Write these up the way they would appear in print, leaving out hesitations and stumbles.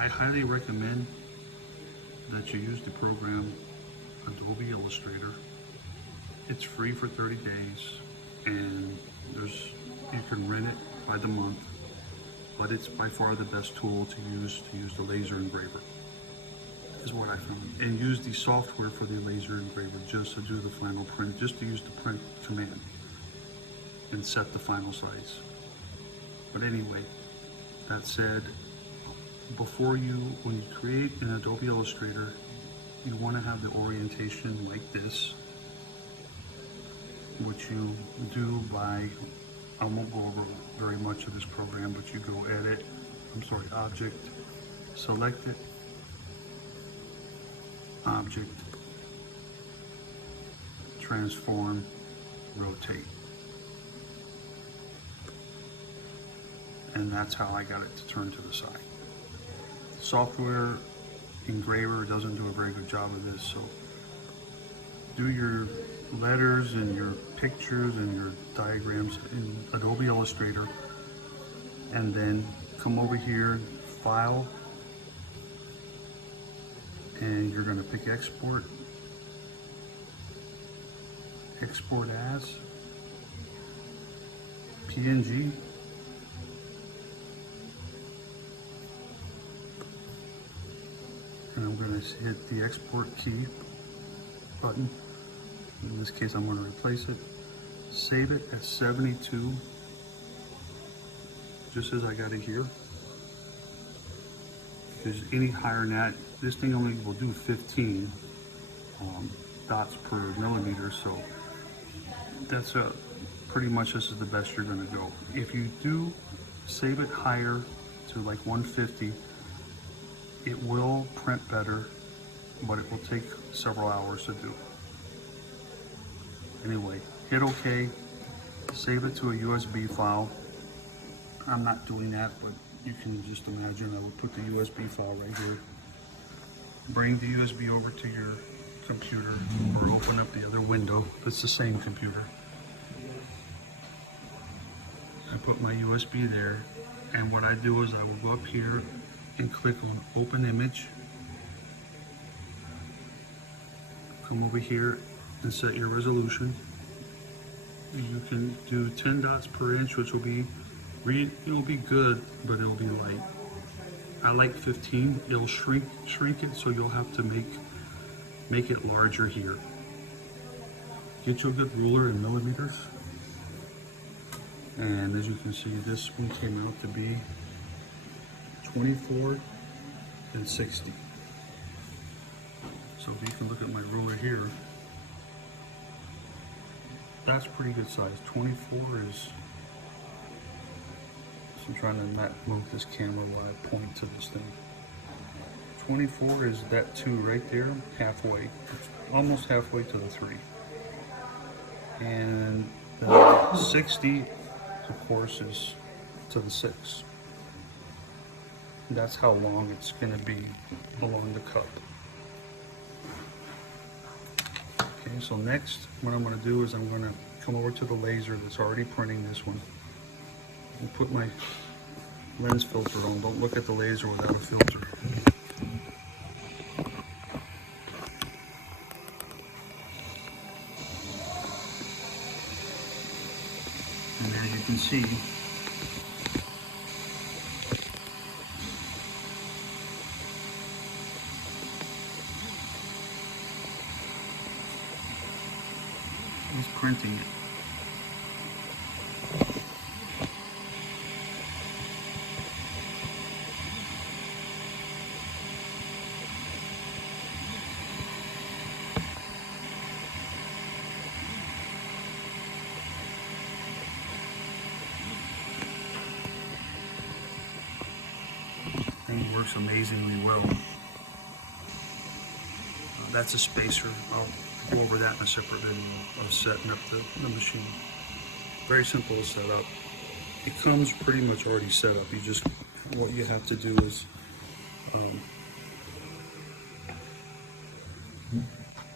I highly recommend that you use the program Adobe Illustrator. It's free for 30 days, and you can rent it by the month, but it's by far the best tool to use the laser engraver, is what I found. And use the software for the laser engraver just to do the final print, just to use the print command and set the final size. But anyway, that said, when you create an Adobe Illustrator, you want to have the orientation like this, which you do by, I won't go over very much of this program, but you go Object, select it, Object, Transform, Rotate. And that's how I got it to turn to the side. Software engraver doesn't do a very good job of this, so do your letters and your pictures and your diagrams in Adobe Illustrator, and then come over here, File, and you're going to pick Export, Export as PNG, and I'm going to hit the Export key button. In this case, I'm going to replace it. Save it at 72, just as I got it here. Because any higher than that, this thing only will do 15 dots per millimeter, so that's pretty much this is the best you're going to go. If you do save it higher to like 150, it will print better, but it will take several hours to do. Anyway, hit OK, save it to a USB file. I'm not doing that, but you can just imagine I would put the USB file right here. Bring the USB over to your computer or open up the other window. It's the same computer. I put my USB there, and what I do is I will go up here and click on Open Image. Come over here and set your resolution. You can do 10 dots per inch, which will be good, but it'll be light. I like 15. It'll shrink it, so you'll have to make it larger here. Get you a good ruler in millimeters, and as you can see, this one came out to be 24 and 60. So if you can look at my ruler here, that's pretty good size. 24 is, so I'm trying to not move this camera while I point to this thing. 24 is that 2 right there, halfway. It's almost halfway to the 3. And the 60, of course, is to the 6. That's how long it's going to be along the cup. Okay, so next, what I'm going to do is I'm going to come over to the laser that's already printing this one and put my lens filter on. Don't look at the laser without a filter. And as you can see, he's printing it. And it works amazingly well. That's a spacer. I'll go over that in a separate video of setting up the machine. Very simple to set up. It comes pretty much already set up. What you have to do is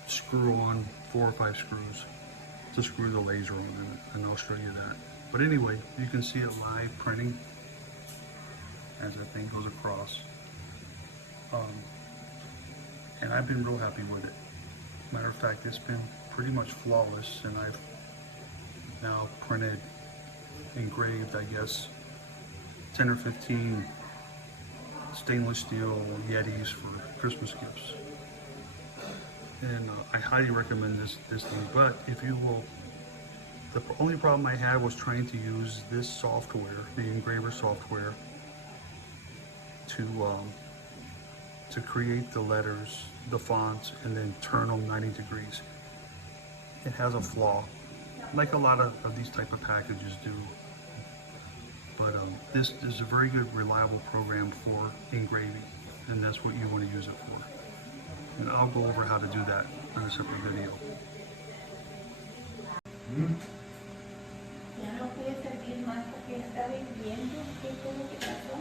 screw on 4 or 5 screws to screw the laser on, and I'll show you that. But anyway, you can see it live printing as that thing goes across. And I've been real happy with it. Matter of fact, it's been pretty much flawless, and I've now printed, engraved, I guess, 10 or 15 stainless steel Yetis for Christmas gifts. And I highly recommend this thing. But if you will, the only problem I had was trying to use this software, the engraver software, to create the letters, the fonts, and then turn them 90 degrees. It has a flaw, like a lot of these type of packages do. But this is a very good, reliable program for engraving, and that's what you want to use it for. And I'll go over how to do that in a separate video. Ya no puede servir más porque está hirviendo. ¿Qué fue lo que pasó?